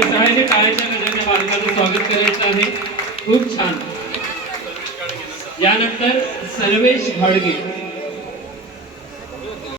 सहाय्याने टाळ्याच्या गजाने बालकांचं स्वागत करायचं आहे. खूप छान. यानंतर सर्वेश भाडगे